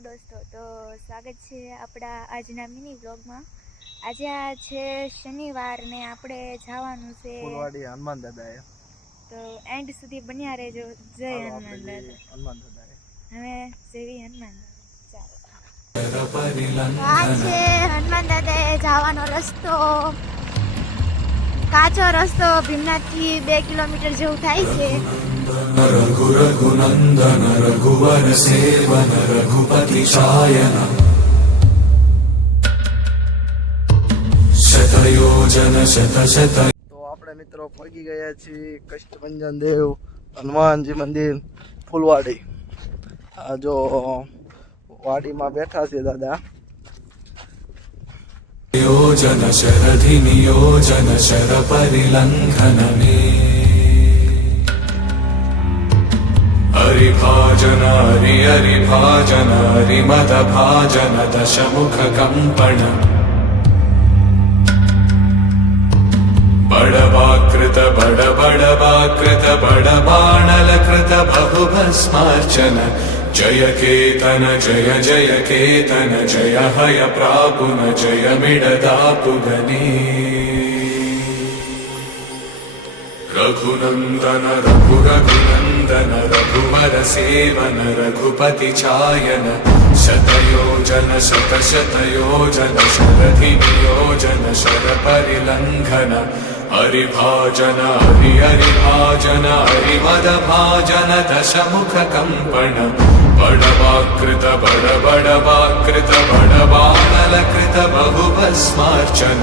દોસ્તો, તો સ્વાગત છે આપણા આજના મિની વ્લોગમાં। આજે આ છે શનિવાર ને આપણે જવાનું છે ફૂલવાડી હનુમાન દાદાએ, તો એન્ડ સુધી બન્યા રહેજો। જય હનુમાન દાદા। હનુમાન દાદાએ હવે જેવી હનુમાન દાદા ચાલો। આ છે હનુમાન દાદાએ જવાનો રસ્તો, કાચો રસ્તો, ભીમનાથથી 2 કિલોમીટર જેવું થાય છે। रघु रघुनंदन रघुवर सेवन रघुपति चायन शतयोजन शत शत। તો આપણે મિત્રો પહોંચી ગયા છીએ કષ્ટભંજન દેવ હનુમાનજી મંદિર ફૂલવાડી। આ જો વાડીમાં બેઠા છે દાદા। योजन शरधि नियोजन शर परिलंघन में हरिभाजन हरि हरिभाजन हरिमद भाजन दशमुख कंपन बड़वाकृत बड़ बड़वाकृत बड़ बाणल कृत बहुभस्मार्चन जय केतन जय जय केतन जय हय प्रापुन जय मिडदापुगनी रघुनंदन रघु रघुनंदन रघुवर सेवन रघुपति चायन शतयोजन शत शतयोजन शरधि नियोजन शर परिलंघन हरिभाजन हरि हरिभाजन हरिमद भाजन दशमुख कंपन बड़वाकृत बड़ बड़वाकृत बड़ बाणल कृत बहुभस्मार्चन